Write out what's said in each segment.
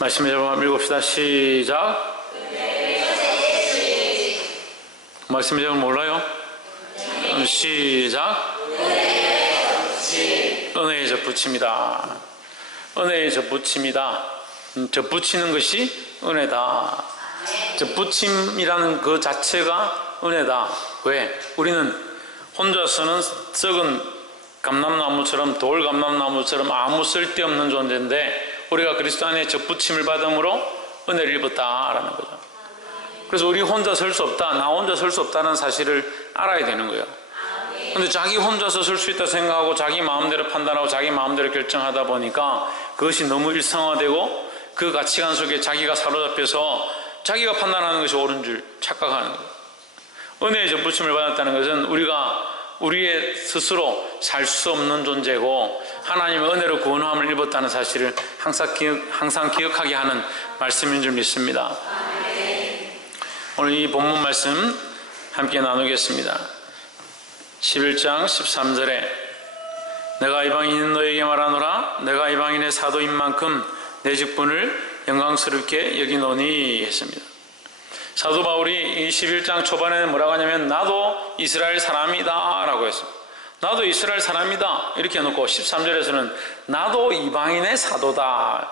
말씀을 한번 읽읍시다. 시작. 말씀을 잘 몰라요? 시작. 은혜의 접붙임이다. 은혜의 접붙임이다. 접붙이는 것이 은혜다. 접붙임이라는 그 자체가 은혜다. 왜? 우리는 혼자서는 썩은 감람나무처럼, 돌 감람나무처럼 아무 쓸데없는 존재인데 우리가 그리스도 안에 접붙임을 받음으로 은혜를 입었다라는 거죠. 그래서 우리 혼자 설 수 없다, 나 혼자 설 수 없다는 사실을 알아야 되는 거예요. 근데 자기 혼자서 설 수 있다 생각하고 자기 마음대로 판단하고 자기 마음대로 결정하다 보니까 그것이 너무 일상화되고 그 가치관 속에 자기가 사로잡혀서 자기가 판단하는 것이 옳은 줄 착각하는 거예요. 은혜의 접붙임을 받았다는 것은 우리가 우리의 스스로 살 수 없는 존재고 하나님의 은혜로 구원함을 입었다는 사실을 항상 기억하게 하는 말씀인 줄 믿습니다. 오늘 이 본문 말씀 함께 나누겠습니다. 11장 13절에 내가 이방인인 너에게 말하노라 내가 이방인의 사도인 만큼 내 직분을 영광스럽게 여기노니 했습니다. 사도 바울이 이 11장 초반에는 뭐라고 하냐면 나도 이스라엘 사람이다 라고 했습니다. 나도 이스라엘 사람이다 이렇게 해놓고 13절에서는 나도 이방인의 사도다.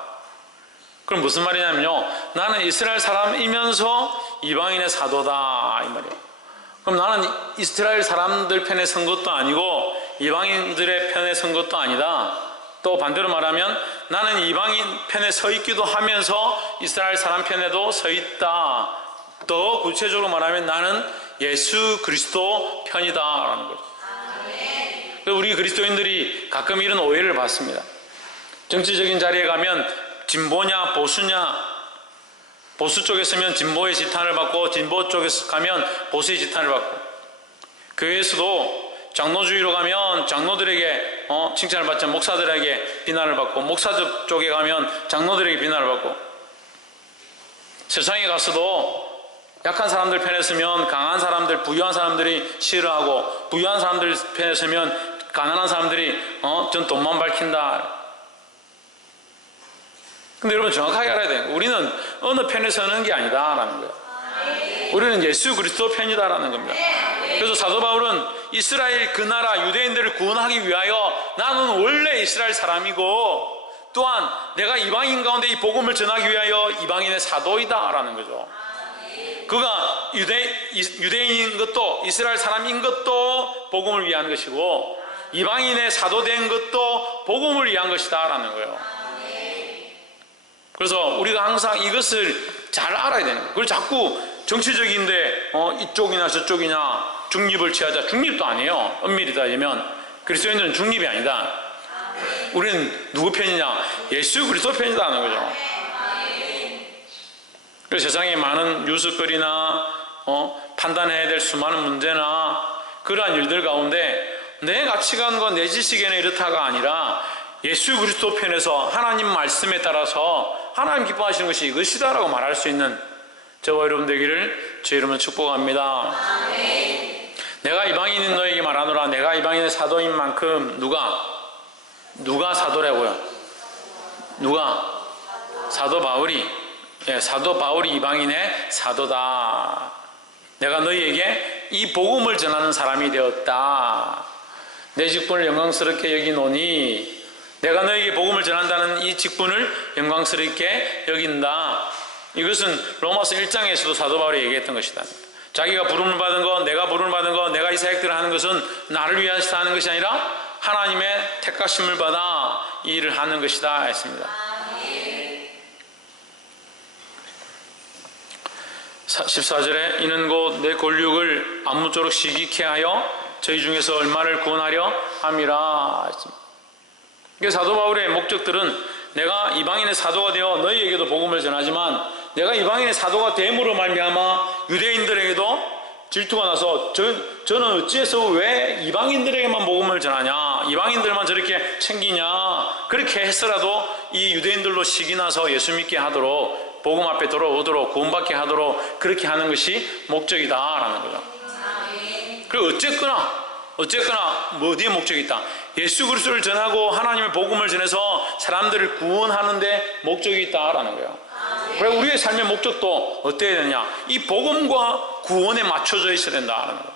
그럼 무슨 말이냐면요, 나는 이스라엘 사람이면서 이방인의 사도다 이 말이에요. 그럼 나는 이스라엘 사람들 편에 선 것도 아니고 이방인들의 편에 선 것도 아니다. 또 반대로 말하면 나는 이방인 편에 서 있기도 하면서 이스라엘 사람 편에도 서 있다. 더 구체적으로 말하면 나는 예수 그리스도 편이다라는 거죠. 우리 그리스도인들이 가끔 이런 오해를 받습니다. 정치적인 자리에 가면 진보냐 보수냐, 보수 쪽에 서면 진보의 지탄을 받고 진보 쪽에 가면 보수의 지탄을 받고, 교회에서도 장로주의로 가면 장로들에게 칭찬을 받지만 목사들에게 비난을 받고, 목사 쪽에 가면 장로들에게 비난을 받고, 세상에 가서도 약한 사람들 편에 서면 강한 사람들, 부유한 사람들이 싫어하고, 부유한 사람들 편에 서면 가난한 사람들이 전 돈만 밝힌다. 근데 여러분 정확하게 알아야 돼요. 우리는 어느 편에 서는 게 아니다라는 거예요. 우리는 예수 그리스도 편이다라는 겁니다. 그래서 사도 바울은 이스라엘 그 나라 유대인들을 구원하기 위하여 나는 원래 이스라엘 사람이고 또한 내가 이방인 가운데 이 복음을 전하기 위하여 이방인의 사도이다라는 거죠. 그가 유대인인 것도 이스라엘 사람인 것도 복음을 위한 것이고 이방인의 사도된 것도 복음을 위한 것이다라는 거예요. 그래서 우리가 항상 이것을 잘 알아야 되는 거예요. 그걸 자꾸 정치적인데 이쪽이나 저쪽이냐 중립을 취하자. 중립도 아니에요. 엄밀히 따지면 그리스도인들은 중립이 아니다. 우리는 누구 편이냐? 예수 그리스도 편이다는 거죠. 그래서 세상에 많은 뉴스거리나 판단해야 될 수많은 문제나 그러한 일들 가운데 내 가치관과 내 지식에는 이렇다가 아니라 예수 그리스도 편에서 하나님 말씀에 따라서 하나님 기뻐하시는 것이 이것이다라고 말할 수 있는 저와 여러분 되기를 주 이름으로 축복합니다. 아멘. 내가 이방인인 너에게 말하노라 내가 이방인의 사도인 만큼 누가 사도라고요? 누가? 사도 바울이. 사도 바울이 이방인의 사도다. 내가 너희에게 이 복음을 전하는 사람이 되었다. 내 직분을 영광스럽게 여기노니 내가 너에게 복음을 전한다는 이 직분을 영광스럽게 여긴다. 이것은 로마서 1장에서도 사도 바울이 얘기했던 것이다. 자기가 부름을 받은 것, 내가 부름을 받은 것, 내가 이 사역들을 하는 것은 나를 위해서 하는 것이 아니라 하나님의 택하심을 받아 이 일을 하는 것이다 했습니다. 14절에 이는 곧 내 권력을 아무쪼록 시기케 하여 저희 중에서 얼마를 구원하려 함이라 했습니다. 사도 바울의 목적들은 내가 이방인의 사도가 되어 너희에게도 복음을 전하지만 내가 이방인의 사도가 됨으로 말미암아 유대인들에게도 질투가 나서 저는 어찌해서 왜 이방인들에게만 복음을 전하냐, 이방인들만 저렇게 챙기냐, 그렇게 했어라도 이 유대인들로 식이 나서 예수 믿게 하도록 복음 앞에 돌아오도록 구원받게 하도록 그렇게 하는 것이 목적이다라는 거죠. 그리고 어쨌거나 어디에 목적이 있다. 예수 그리스도를 전하고 하나님의 복음을 전해서 사람들을 구원하는 데 목적이 있다라는 거예요. 그래 우리의 삶의 목적도 어때야 되냐? 이 복음과 구원에 맞춰져 있어야 된다는 거예요.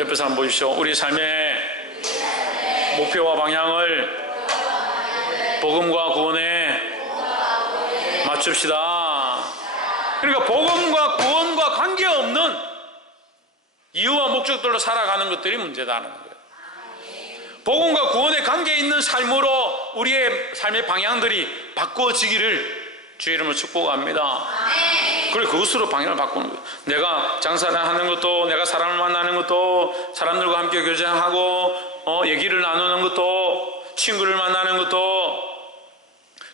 옆에 사람 보십시오. 우리의 삶의 목표와 방향을 복음과 구원에 맞춥시다. 그러니까 복음과 구원과 관계없는 이유와 목적들로 살아가는 것들이 문제다는 거예요. 복음과 구원에 관계 있는 삶으로 우리의 삶의 방향들이 바꿔지기를 주의 이름으로 축복합니다. 그래 그것으로 방향을 바꾸는 거예요. 내가 장사를 하는 것도, 내가 사람을 만나는 것도, 사람들과 함께 교제하고 얘기를 나누는 것도, 친구를 만나는 것도,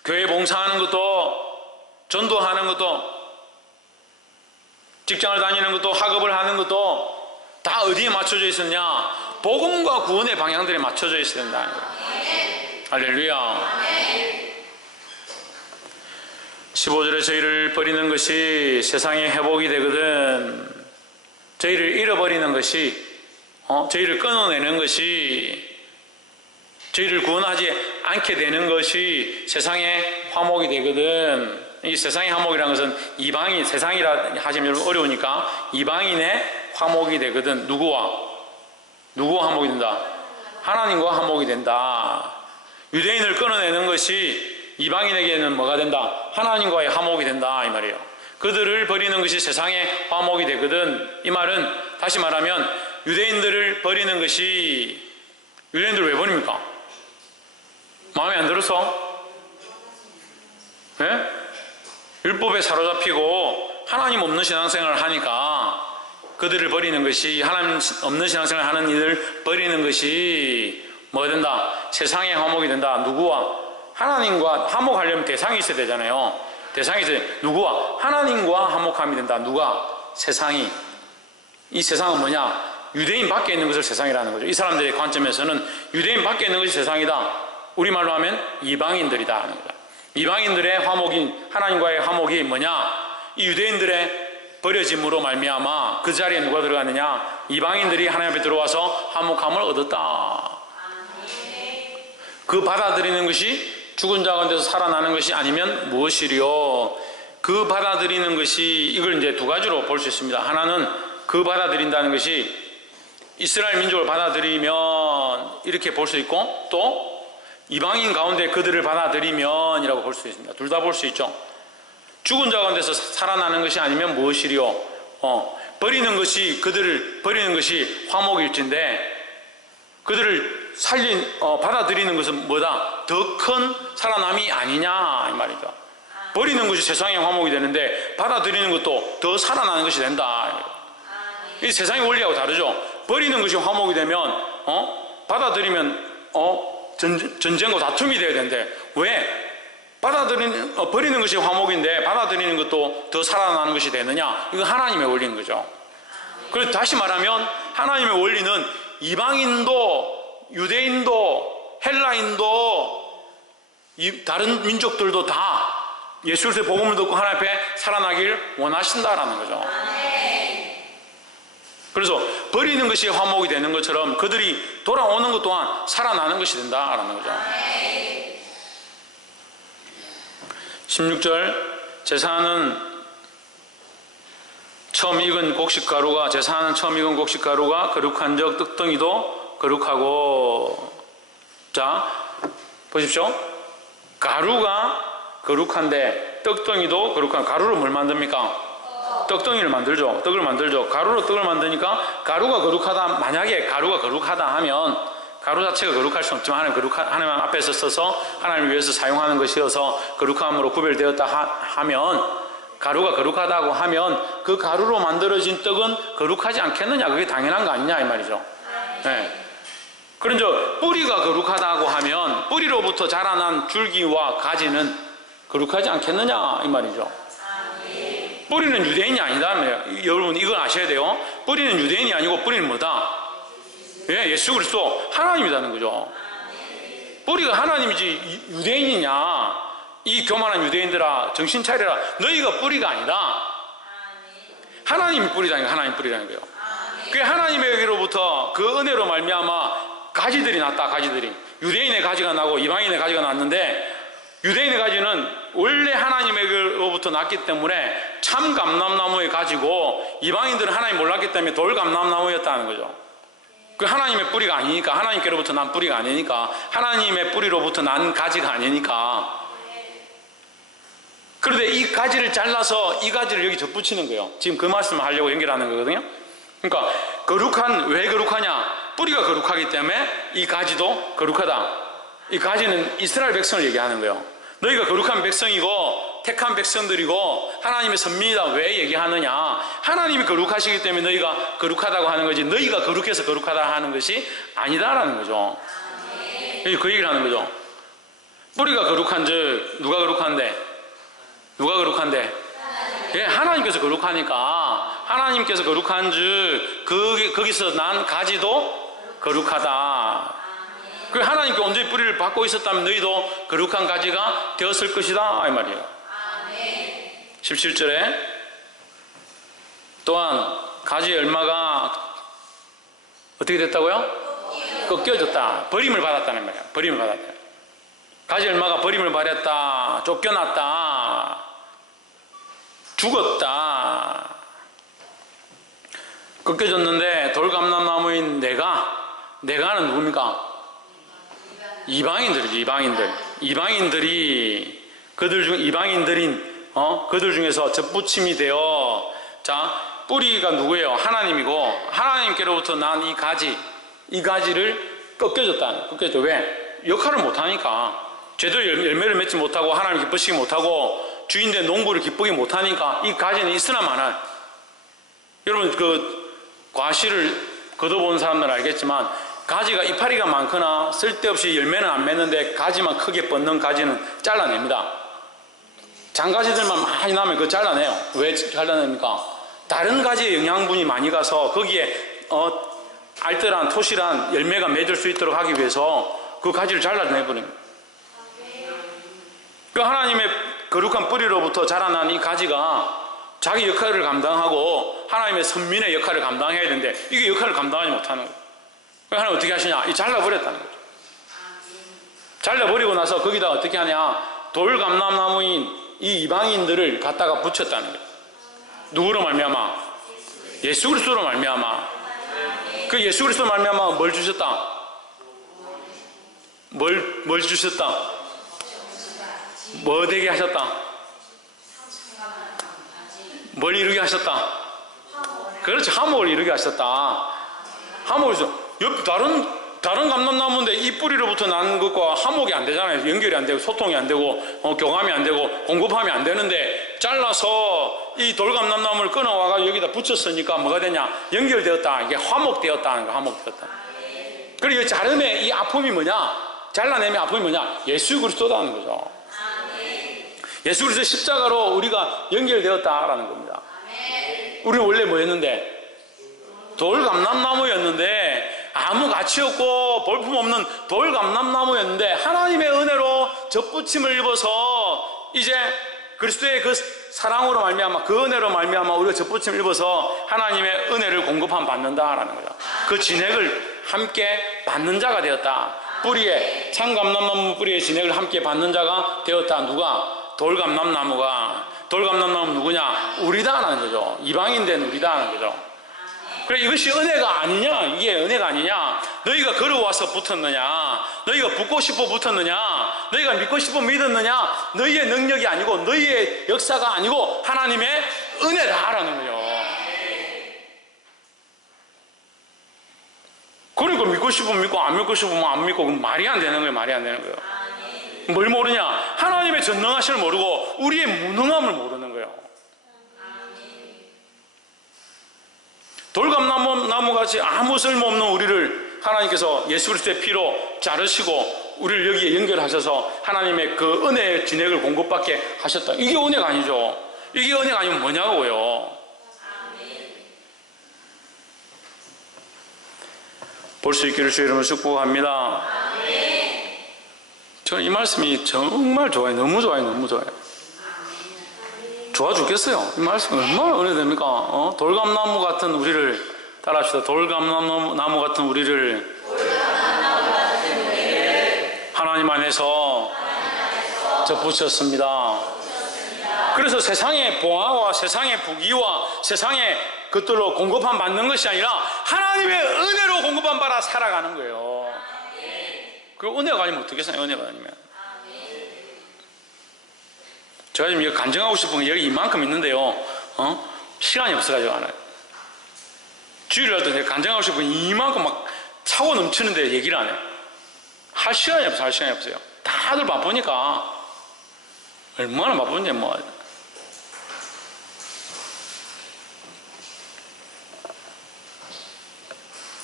교회 봉사하는 것도, 전도하는 것도, 직장을 다니는 것도, 학업을 하는 것도 다 어디에 맞춰져 있었냐? 복음과 구원의 방향들에 맞춰져 있어야 된다는 거예요. 할렐루야. 15절에 저희를 버리는 것이 세상의 회복이 되거든. 저희를 잃어버리는 것이, 저희를 끊어내는 것이, 저희를 구원하지 않게 되는 것이 세상의 화목이 되거든. 이 세상의 화목이라는 것은 이방인, 세상이라 하시면 여러분 어려우니까 이방인의 화목이 되거든. 누구와 화목이 된다? 하나님과 화목이 된다. 유대인을 끊어내는 것이 이방인에게는 뭐가 된다? 하나님과의 화목이 된다 이 말이에요. 그들을 버리는 것이 세상의 화목이 되거든. 이 말은 다시 말하면 유대인들을 버리는 것이, 유대인들을 왜 버립니까? 마음에 안 들어서? 네? 율법에 사로잡히고 하나님 없는 신앙생활을 하니까 그들을 버리는 것이, 하나님 없는 신앙생활을 하는 이들을 버리는 것이 뭐가 된다? 세상의 화목이 된다. 누구와? 하나님과 화목하려면 대상이 있어야 되잖아요. 대상이 있어야 돼. 누구와? 하나님과 화목함이 된다. 누가? 세상이. 이 세상은 뭐냐? 유대인 밖에 있는 것을 세상이라는 거죠. 이 사람들의 관점에서는 유대인 밖에 있는 것이 세상이다. 우리말로 하면 이방인들이다 하는 거다. 이방인들의 화목이, 하나님과의 화목이 뭐냐? 이 유대인들의 버려짐으로 말미암아 그 자리에 누가 들어가느냐? 이방인들이 하나님 앞에 들어와서 화목함을 얻었다. 그 받아들이는 것이 죽은 자 가운데서 살아나는 것이 아니면 무엇이리요? 그 받아들이는 것이, 이걸 이제 두 가지로 볼 수 있습니다. 하나는 그 받아들인다는 것이 이스라엘 민족을 받아들이면 이렇게 볼 수 있고, 또 이방인 가운데 그들을 받아들이면 이라고 볼 수 있습니다. 둘 다 볼 수 있죠. 죽은 자 가운데서 살아나는 것이 아니면 무엇이리요? 버리는 것이, 그들을 버리는 것이 화목일진데, 그들을 받아들이는 것은 뭐다? 더 큰 살아남이 아니냐 이 말이죠. 버리는 것이 세상의 화목이 되는데 받아들이는 것도 더 살아나는 것이 된다. 이 세상의 원리하고 다르죠. 버리는 것이 화목이 되면 받아들이면 전쟁과 다툼이 돼야 되는데, 왜 버리는 것이 화목인데 받아들이는 것도 더 살아나는 것이 되느냐? 이건 하나님의 원리인 거죠. 그래서 다시 말하면 하나님의 원리는 이방인도, 유대인도, 헬라인도, 다른 민족들도 다 예수 그리스도의 복음을 듣고 하나님 앞에 살아나길 원하신다라는 거죠. 그래서 버리는 것이 화목이 되는 것처럼 그들이 돌아오는 것 또한 살아나는 것이 된다라는 거죠. 16절, 제사는 처음 익은 곡식가루가, 제사는 처음 익은 곡식가루가 거룩한 적 떡덩이도 거룩하고. 자, 보십시오. 가루가 거룩한데 떡덩이도 거룩한. 가루로 뭘 만듭니까? 떡덩이를 만들죠. 떡을 만들죠. 가루로 떡을 만드니까 가루가 거룩하다. 만약에 가루가 거룩하다 하면, 가루 자체가 거룩할 수는 없지만 하나님 앞에서 써서 하나님을 위해서 사용하는 것이어서 거룩함으로 구별되었다 하면, 가루가 거룩하다고 하면 그 가루로 만들어진 떡은 거룩하지 않겠느냐? 그게 당연한 거 아니냐 이 말이죠. 네. 그런즉 뿌리가 거룩하다고 하면 뿌리로부터 자라난 줄기와 가지는 거룩하지 않겠느냐 이 말이죠. 뿌리는 유대인이 아니다. 여러분 이걸 아셔야 돼요. 뿌리는 유대인이 아니고 뿌리는 뭐다? 예수 그리스도 하나님이라는 거죠. 뿌리가 하나님이지 유대인이냐? 이 교만한 유대인들아 정신 차려라. 너희가 뿌리가 아니다. 하나님이 뿌리라는 거예요. 하나님 뿌리라는 거예요. 그게 하나님에게로부터 그 은혜로 말미암아 가지들이 났다. 가지들이. 유대인의 가지가 나고 이방인의 가지가 났는데, 유대인의 가지는 원래 하나님에게로부터 났기 때문에 참 감람나무의 가지고, 이방인들은 하나님 몰랐기 때문에 돌 감람나무였다는 거죠. 그 하나님의 뿌리가 아니니까, 하나님께로부터 난 뿌리가 아니니까, 하나님의 뿌리로부터 난 가지가 아니니까. 그런데 이 가지를 잘라서 이 가지를 여기 접붙이는 거예요. 지금 그 말씀을 하려고 연결하는 거거든요. 그러니까 왜 거룩하냐? 뿌리가 거룩하기 때문에 이 가지도 거룩하다. 이 가지는 이스라엘 백성을 얘기하는 거예요. 너희가 거룩한 백성이고 택한 백성들이고 하나님의 선민이다. 왜 얘기하느냐? 하나님이 거룩하시기 때문에 너희가 거룩하다고 하는 거지, 너희가 거룩해서 거룩하다 하는 것이 아니다라는 거죠. 그 얘기를 하는 거죠. 뿌리가 거룩한즉 누가 거룩한데? 누가 거룩한데? 예, 하나님께서 거룩하니까, 하나님께서 거룩한즉 거기서 난 가지도 거룩하다. 그 하나님께 온전히 뿌리를 받고 있었다면 너희도 거룩한 가지가 되었을 것이다 이 말이에요. 17절에 또한 가지 열마가 어떻게 됐다고요? 꺾여졌다. 버림을 받았다는 말이에요. 버림을 받았다. 가지 열마가 버림을 받았다. 쫓겨났다. 죽었다. 꺾여졌는데 돌감람나무인 내가는 누굽니까? 이방인들이지. 이방인들이 그들 중에서 접붙임이 되어, 자, 뿌리가 누구예요? 하나님이고, 하나님께로부터 난 이 가지를 꺾여졌죠. 왜? 역할을 못하니까. 제대로 열매를 맺지 못하고 하나님 기쁘시기 못하고 주인된 농부를 기쁘게 못하니까 이 가지는 있으나 마나. 여러분 그 과실을 걷어본 사람들은 알겠지만, 가지가 이파리가 많거나 쓸데없이 열매는 안 맺는데 가지만 크게 뻗는 가지는 잘라냅니다. 장가지들만 많이 나면 그거 잘라내요. 왜 잘라냅니까? 다른 가지에 영양분이 많이 가서 거기에 알뜰한 토실한 열매가 맺을 수 있도록 하기 위해서 그 가지를 잘라내버립니다. 그 하나님의 거룩한 뿌리로부터 자라난 이 가지가 자기 역할을 감당하고 하나님의 선민의 역할을 감당해야 되는데 이게 역할을 감당하지 못하는 거예요. 하나님 어떻게 하시냐? 이 잘라버렸다는 거죠. 잘라버리고 나서 거기다 어떻게 하냐? 돌감람나무인 이 이방인들을 갖다가 붙였다는 거예요. 누구로 말미암아? 예수 그리스도로 말미암아. 그 예수 그리스도로 말미암아 뭘 주셨다? 뭘 주셨다? 뭐 되게 하셨다? 뭘 이루게 하셨다? 그렇지, 화목을 이루게 하셨다. 화목이죠. 다른 감람나무인데 이 뿌리로부터 난 것과 화목이 안 되잖아요. 연결이 안 되고 소통이 안 되고 교감이 안 되고 공급함이 안 되는데, 잘라서 이 돌감람나무를 끊어와가 여기다 붙였으니까 뭐가 되냐? 연결되었다. 이게 화목되었다는 거. 화목되었다. 그리고 이 자름의 이 아픔이 뭐냐? 잘라내면 아픔이 뭐냐? 예수 그리스도다는 거죠. 예수 그리스도 십자가로 우리가 연결되었다라는 겁니다. 우리는 원래 뭐였는데? 돌감람나무였는데, 아무 가치 없고 볼품없는 돌감람나무였는데 하나님의 은혜로 접붙임을 입어서 이제 그리스도의 그 사랑으로 말미암아, 그 은혜로 말미암아 우리가 접붙임을 입어서 하나님의 은혜를 공급함 받는다라는 거죠. 그 진액을 함께 받는 자가 되었다. 뿌리에, 참감람나무 뿌리의 진액을 함께 받는 자가 되었다. 누가? 돌감람나무가. 돌감람나무 누구냐? 우리다라는 거죠. 이방인 된 우리다라는 거죠. 그래, 이것이 은혜가 아니냐? 이게 은혜가 아니냐? 너희가 걸어와서 붙었느냐? 너희가 붙고 싶어 붙었느냐? 너희가 믿고 싶어 믿었느냐? 너희의 능력이 아니고 너희의 역사가 아니고 하나님의 은혜다라는 거예요. 그러니까 믿고 싶으면 믿고 안 믿고 싶으면 안 믿고, 말이 안 되는 거예요. 말이 안 되는 거예요. 뭘 모르냐? 하나님의 전능하심을 모르고 우리의 무능함을 모르는 거예요. 돌감나무같이 아무 쓸모없는 우리를 하나님께서 예수 그리스도의 피로 자르시고 우리를 여기에 연결하셔서 하나님의 그 은혜의 진액을 공급받게 하셨다. 이게 은혜가 아니죠. 이게 은혜가 아니면 뭐냐고요. 볼 수 있기를 주의 이름으로 축복합니다. 저는 이 말씀이 정말 좋아요. 너무 좋아요. 너무 좋아요. 좋아 죽겠어요. 이 말씀 얼마나 은혜됩니까? 돌감나무 같은 우리를 따라합시다. 돌감나무 같은 우리를 하나님 안에서 저 붙였습니다. 그래서 세상의 보화와 세상의 부귀와 세상의 것들로 공급함 받는 것이 아니라 하나님의 은혜로 공급함 받아 살아가는 거예요. 그 은혜가 아니면 어떻겠어요? 은혜가 아니면. 제가 지금 이거 간증하고 싶은 게 여기 이만큼 있는데요. 시간이 없어가지고 안 해요. 주일날도 내가 간증하고 싶은 게 이만큼 막 차고 넘치는데 얘기를 안 해요. 할 시간이 없어요. 할 시간이 없어요. 다들 바쁘니까. 얼마나 바쁜지 뭐.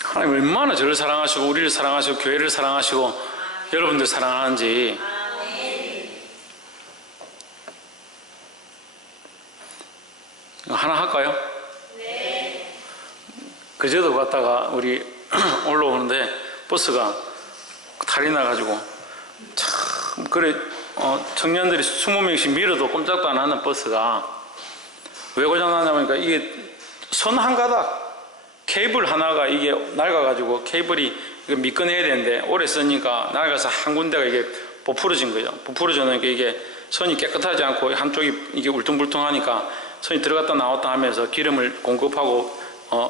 하나님 얼마나 저를 사랑하시고 우리를 사랑하시고 교회를 사랑하시고 여러분들 사랑하는지. 하나 할까요? 네. 그제도 갔다가 우리 올라오는데 버스가 탈이 나가지고 참 그래 청년들이 20명씩 밀어도 꼼짝도 안 하는 버스가 왜 고장났냐면 이게 선 한 가닥 케이블 하나가 이게 낡아가지고 케이블이 미끈해야 되는데 오래 쓰니까 낡아서 한 군데가 이게 부풀어진 거죠. 부풀어졌으니까 이게 선이 깨끗하지 않고 한쪽이 이게 울퉁불퉁하니까 선이 들어갔다 나왔다 하면서 기름을 공급하고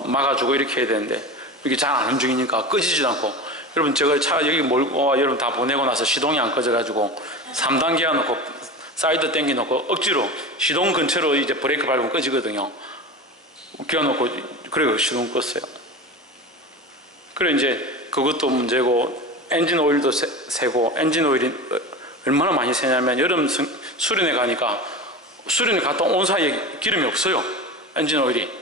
막아주고 이렇게 해야 되는데 이게 잘 안 움직이니까 꺼지지도 않고 여러분 제가 차 여기 몰고 여러분 다 보내고 나서 시동이 안 꺼져가지고 3단계 해놓고 사이드 땡겨 놓고 억지로 시동 근처로 이제 브레이크 밟으면 꺼지거든요. 끼워놓고 그래 시동 껐어요. 그래 이제 그것도 문제고 엔진 오일도 새고 엔진 오일이 얼마나 많이 새냐면 여름 수련회 가니까 수련회 갔다 온 사이에 기름이 없어요. 엔진 오일이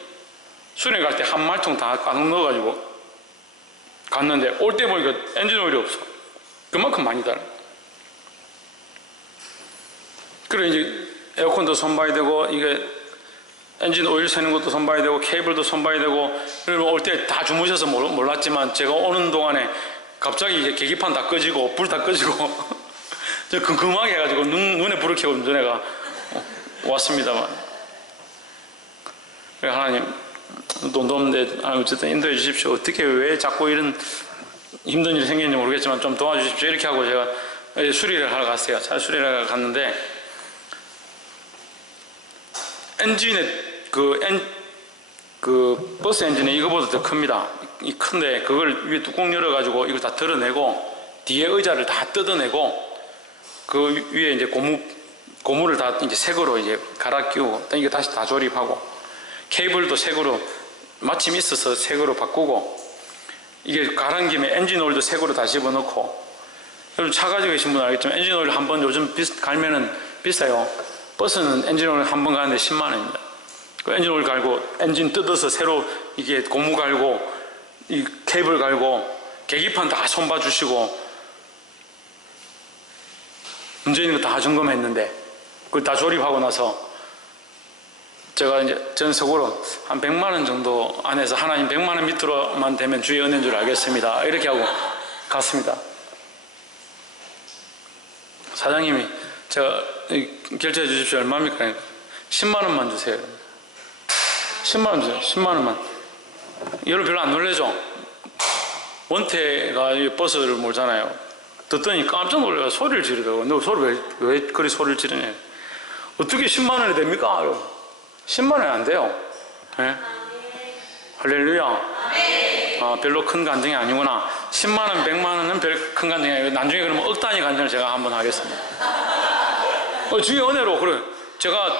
수련회 갈 때 한 말통 다 가득 넣어가지고 갔는데 올 때 보니까 엔진 오일이 없어. 그만큼 많이 달아. 그래 이제 에어컨도 손봐야 되고 이게 엔진 오일 새는 것도 손봐야 되고 케이블도 손봐야 되고 그리고 올 때 다 주무셔서 몰랐지만 제가 오는 동안에 갑자기 이제 계기판 다 꺼지고 불 다 꺼지고 저 금금하게 해가지고 눈에 불을 켜고 운전해가 왔습니다만 하나님 돈도 없는데 어쨌든 인도해 주십시오. 어떻게 왜 자꾸 이런 힘든 일이 생기는지 모르겠지만 좀 도와주십시오. 이렇게 하고 제가 수리를 하러 갔어요. 차 수리를 하러 갔는데 엔진에 그 버스 엔진에 이거보다 더 큽니다. 이 큰데 그걸 위에 뚜껑 열어가지고 이걸 다 덜어내고 뒤에 의자를 다 뜯어내고 그 위에 이제 고무를 다 이제 새 거로 이제 갈아 끼우고 또 이거 다시 다 조립하고 케이블도 새 거로 마침 있어서 새 거로 바꾸고 이게 갈은 김에 엔진 오일도 새 거로 다 집어넣고 여러분 차 가지고 계신 분은 알겠지만 엔진 오일 한 번 요즘 갈면은 비싸요. 버스는 엔진 오일 한 번 가는데 10만 원입니다. 그 엔진 오일 갈고 엔진 뜯어서 새로 이게 고무 갈고 이 케이블 갈고 계기판 다 손봐 주시고 문제 있는 거 다 점검했는데 그걸 다 조립하고 나서 제가 이제 전속으로 한 100만 원 정도 안에서 하나님 100만 원 밑으로만 되면 주의 은혜인 줄 알겠습니다. 이렇게 하고 갔습니다. 사장님이 제가 결제해 주십시오. 얼마입니까? 10만 원만 주세요. 10만 원 주세요. 10만 원만. 여러분 별로 안 놀라죠? 원태가 버스를 몰잖아요. 듣더니 깜짝 놀라서 소리를 지르더라고요. 너 소리 왜 그리 소리를 지르냐? 어떻게 10만 원이 됩니까? 10만 원이 안 돼요. 네? 할렐루야. 별로 큰 간증이 아니구나. 10만 원, 100만 원은 별 큰 간증이 아니고 나중에 그러면 억 단위 간증을 제가 한번 하겠습니다. 주의 은혜로 그래. 제가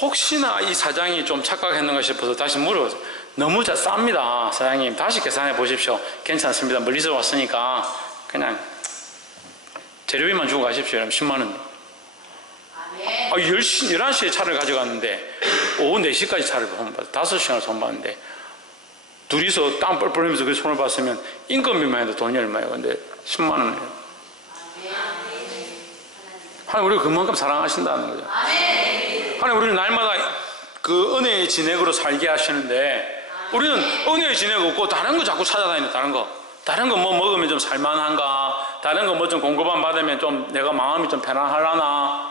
혹시나 이 사장이 좀 착각했는가 싶어서 다시 물어봤어요. 너무 쌉니다. 사장님 다시 계산해 보십시오. 괜찮습니다. 멀리서 왔으니까 그냥 재료비만 주고 가십시오. 10만 원. 11시에 차를 가져갔는데 오후 4시까지 차를 손봤어요. 5시간을 손봤는데 둘이서 땀 뻘뻘 흘리면서 그 손을 봤으면 인건비만 해도 돈이 얼마예요? 근데 10만 원이에요. 하나님 우리가 그만큼 사랑하신다는 거죠. 하나님 우리는 날마다 그 은혜의 진액으로 살게 하시는데 우리는 은혜의 진액 없고 다른 거 자꾸 찾아다니는 다른 거 뭐 먹으면 좀 살만한가, 다른 거 뭐 좀 공급만 받으면 좀 내가 마음이 좀 편안하려나,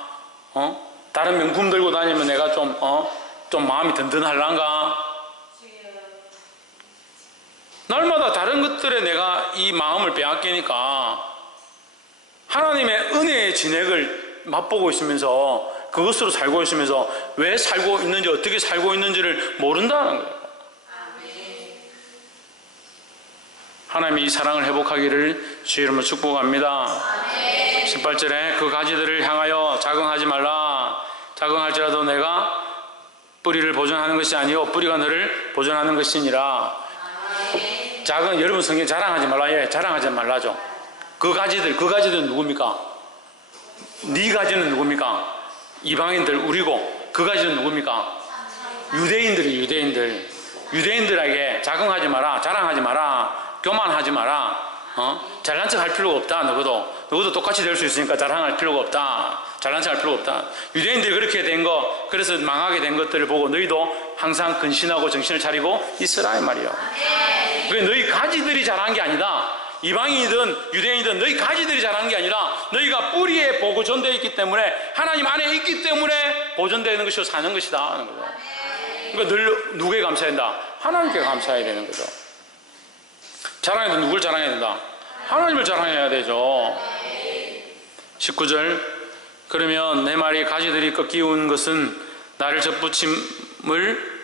다른 명품 들고 다니면 내가 좀 마음이 든든할란가. 날마다 다른 것들에 내가 이 마음을 빼앗기니까 하나님의 은혜의 진액을 맛보고 있으면서 그것으로 살고 있으면서 왜 살고 있는지 어떻게 살고 있는지를 모른다는 거예요. 하나님이 이 사랑을 회복하기를 주의 이름으로 축복합니다. 18절에 그 가지들을 향하여 자긍하지 말라. 자긍할지라도 내가 뿌리를 보존하는 것이 아니요 뿌리가 너를 보존하는 것이니라. 여러분 성경 자랑하지 말라. 예, 자랑하지 말라죠. 그 가지들은 누굽니까? 네 가지는 누굽니까? 이방인들 우리고 그 가지는 누굽니까? 유대인들에게 자긍하지 마라, 자랑하지 마라, 교만하지 마라, 잘난 척 할 필요가 없다. 너도 똑같이 될 수 있으니까 자랑할 필요가 없다. 잘난 척 할 필요가 없다. 유대인들이 그렇게 된 거, 그래서 망하게 된 것들을 보고 너희도 항상 근신하고 정신을 차리고 있으라 이 말이에요. 그러니까 너희 가지들이 자란 게 아니다. 이방인이든 유대인이든 너희 가지들이 자란 게 아니라 너희가 뿌리에 보존되어 있기 때문에 하나님 안에 있기 때문에 보존되는 것이고 사는 것이다 하는 거죠. 그러니까 늘 누구에 감사해야 된다? 하나님께 감사해야 되는 거죠. 자랑해도 누굴 자랑해야 된다? 하나님을 자랑해야 되죠. 19절 그러면 내 말이 가지들이 꺾이운 것은 나로 젖붙임을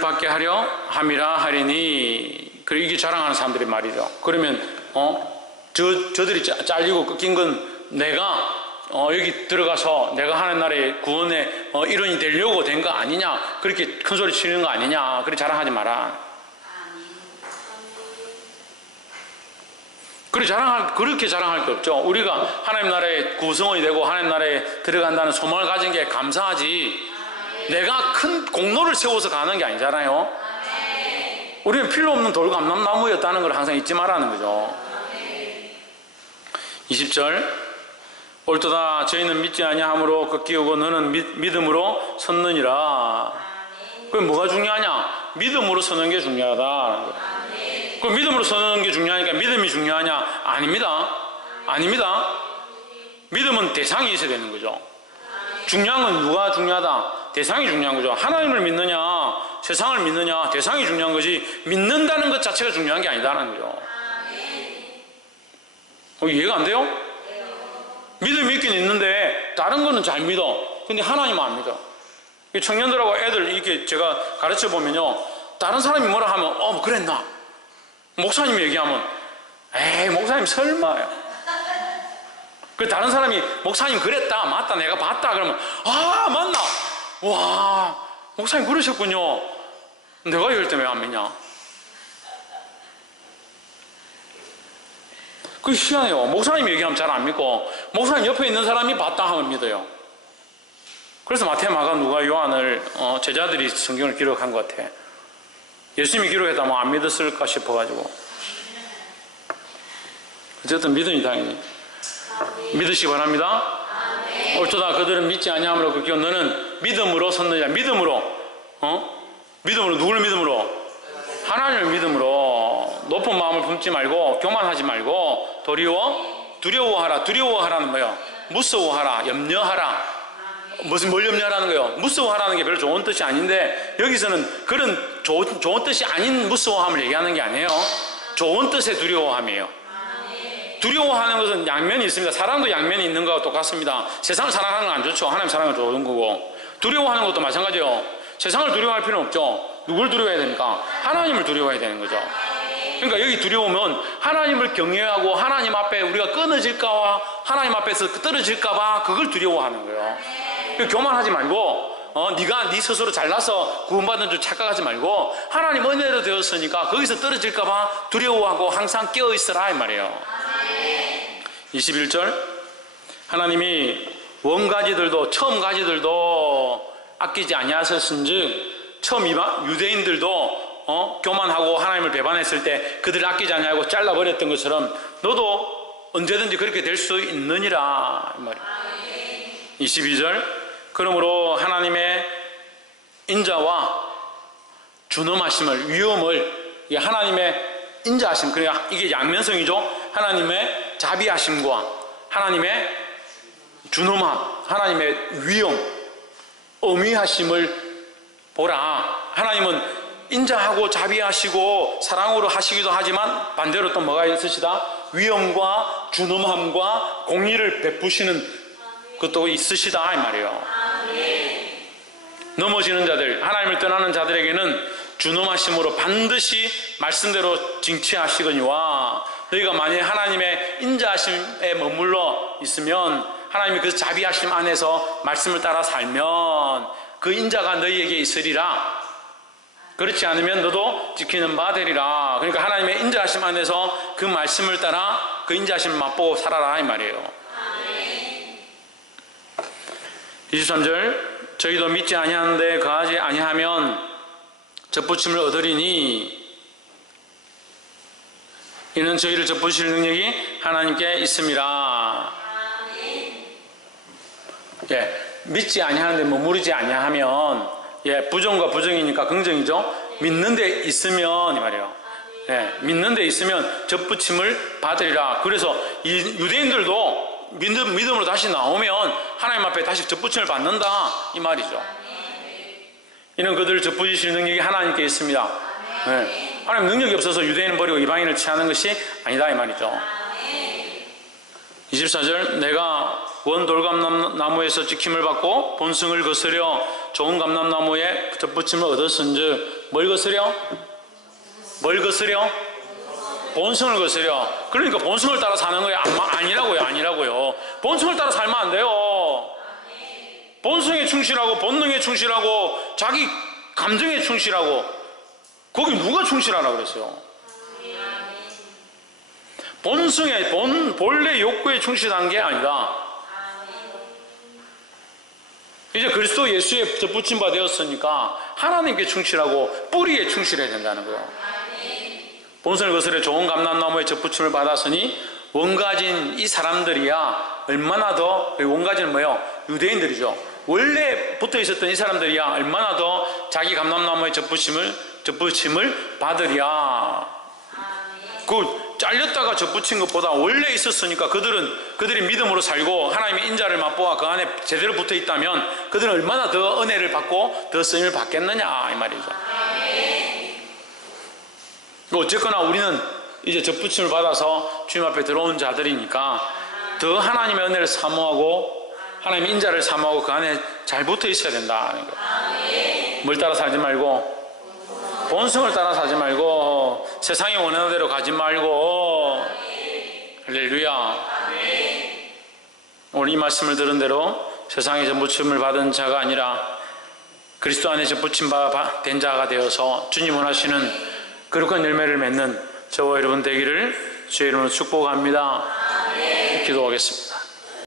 받게 하려 함이라 하리니. 그리고 이게 자랑하는 사람들의 말이죠. 그러면 저들이 잘리고 꺾인 건 내가 여기 들어가서 내가 하는 나라의 구원의 일원이 되려고 된 거 아니냐, 그렇게 큰 소리 치는 거 아니냐, 그렇게 자랑하지 마라. 그렇게 자랑할 게 없죠. 우리가 하나님 나라의 구성원이 되고 하나님 나라에 들어간다는 소망을 가진 게 감사하지, 내가 큰 공로를 세워서 가는 게 아니잖아요. 우리는 필요 없는 돌감람나무였다는 걸 항상 잊지 말라는 거죠. 20절 옳도다 저희는 믿지 아니하므로 꺾이고 너는 믿음으로 섰느니라. 그럼 뭐가 중요하냐? 믿음으로 서는 게 중요하다. 그럼 믿음으로 서는 게 중요하니까 믿음이 중요하냐? 아닙니다. 믿음은 대상이 있어야 되는 거죠. 중요한 건 누가 중요하다? 대상이 중요한 거죠. 하나님을 믿느냐 세상을 믿느냐, 대상이 중요한 거지 믿는다는 것 자체가 중요한 게 아니다라는 거죠. 이해가 안 돼요? 믿음이 있긴 있는데 다른 거는 잘 믿어. 근데 하나님은 안 믿어. 청년들하고 애들 이렇게 제가 가르쳐 보면요, 다른 사람이 뭐라 하면 그랬나? 목사님이 얘기하면 에이 목사님 설마요. 그 다른 사람이 목사님 그랬다, 맞다, 내가 봤다 그러면 맞나? 와, 목사님 그러셨군요. 내가 이럴 때 왜 안 믿냐? 그게 희한해요. 목사님 얘기하면 잘 안 믿고 목사님 옆에 있는 사람이 봤다 하면 믿어요. 그래서 마태, 마가, 누가, 요한을 제자들이 성경을 기록한 것 같아. 예수님이 기록했다면 안 믿었을까 싶어가지고. 어쨌든 믿음이 당연히 믿으시기 바랍니다. 옳도다 그들은 믿지 아니하므로 꺾이고 너는 믿음으로 섰느냐. 믿음으로 누구를 믿음으로? 하나님을 믿음으로. 높은 마음을 품지 말고 교만하지 말고 두려워하라. 두려워하라는 거예요. 무서워하라, 염려하라. 뭘 염려하라는 거예요? 무서워하라는 게 별로 좋은 뜻이 아닌데 여기서는 그런 좋은 뜻이 아닌 무서워함을 얘기하는 게 아니에요. 좋은 뜻의 두려워함이에요. 두려워하는 것은 양면이 있습니다. 사랑도 양면이 있는 거와 똑같습니다. 세상을 사랑하는 건 안 좋죠. 하나님 사랑은 좋은 거고. 두려워하는 것도 마찬가지예요. 세상을 두려워할 필요는 없죠. 누굴 두려워해야 됩니까? 하나님을 두려워해야 되는 거죠. 그러니까 여기 두려우면 하나님을 경외하고 하나님 앞에 우리가 끊어질까봐, 하나님 앞에서 떨어질까봐 그걸 두려워하는 거예요. 교만하지 말고 네가 네 스스로 잘나서 구원받은 줄 착각하지 말고 하나님 은혜로 되었으니까 거기서 떨어질까봐 두려워하고 항상 깨어있으라 이 말이에요. 21절 하나님이 원가지들도 처음 가지들도 아끼지 아니하셨은즉 처음 유대인들도 교만하고 하나님을 배반했을 때 그들을 아끼지 아니하고 잘라버렸던 것처럼 너도 언제든지 그렇게 될 수 있느니라 이 말이에요. 22절 그러므로 하나님의 인자와 준엄하심을, 위엄을, 하나님의 인자하심, 그러니까 이게 양면성이죠. 하나님의 자비하심과 하나님의 준엄함, 하나님의 위엄, 엄위하심을 보라. 하나님은 인자하고 자비하시고 사랑으로 하시기도 하지만 반대로 또 뭐가 있으시다? 위엄과 준엄함과 공의를 베푸시는 것도 있으시다 이 말이에요. 넘어지는 자들, 하나님을 떠나는 자들에게는 준엄하심으로 반드시 말씀대로 징치하시거니와 너희가 만약에 하나님의 인자하심에 머물러 있으면 하나님이 그 자비하심 안에서 말씀을 따라 살면 그 인자가 너희에게 있으리라. 그렇지 않으면 너도 지키는 바 되리라. 그러니까 하나님의 인자하심 안에서 그 말씀을 따라 그 인자하심을 맛보고 살아라 이 말이에요. 23절 저희도 믿지 아니하는데 거하지 아니하면 접붙임을 얻으리니 이는 저희를 접붙이실 능력이 하나님께 있습니다. 예, 믿지 아니하는데 머무르지 아니하면 예, 부정과 부정이니까 긍정이죠. 믿는 데 있으면 이 말이에요. 예, 믿는 데 있으면 접붙임을 받으리라. 그래서 이 유대인들도 믿음으로 다시 나오면 하나님 앞에 다시 접붙임을 받는다 이 말이죠. 이는 그들을 접붙이실 능력이 하나님께 있습니다. 네. 하나님 능력이 없어서 유대인을 버리고 이방인을 취하는 것이 아니다 이 말이죠. 24절 내가 원 돌감나무에서 찍힘을 받고 본승을 거스려 좋은 감람나무에 접붙임을 얻었은즉 뭘 거스려? 뭘 거스려? 본성을 거스려. 그러니까 본성을 따라 사는 거예요. 아니라고요. 본성을 따라 살면 안 돼요. 본성에 충실하고 본능에 충실하고 자기 감정에 충실하고 거기 누가 충실하라고 그랬어요? 본성에 본래 욕구에 충실한 게 아니라 이제 그리스도 예수에 접붙임 바 되었으니까 하나님께 충실하고 뿌리에 충실해야 된다는 거예요. 본성을 거스려 좋은 감람나무에 접붙임을 받았으니 원가진 이 사람들이야 얼마나 더 원가진은 뭐예요? 유대인들이죠. 원래 붙어 있었던 이 사람들이야 얼마나 더 자기 감람나무에 접붙임을 받으랴. 그 잘렸다가 접붙인 것보다 원래 있었으니까 그들이 믿음으로 살고 하나님의 인자를 맛보아 그 안에 제대로 붙어 있다면 그들은 얼마나 더 은혜를 받고 더 쓰임을 받겠느냐 이 말이죠. 어쨌거나 우리는 이제 접붙임을 받아서 주님 앞에 들어온 자들이니까 더 하나님의 은혜를 사모하고 하나님의 인자를 사모하고 그 안에 잘 붙어 있어야 된다. 뭘 따라 살지 말고 본성을 따라 살지 말고 세상이 원하는 대로 가지 말고 할렐루야. 오늘 이 말씀을 들은 대로 세상에 접붙임을 받은 자가 아니라 그리스도 안에 접붙임 된 자가 되어서 주님 원하시는 거룩한 열매를 맺는 저와 여러분 되기를 주의 이름으로 축복합니다. 기도하겠습니다.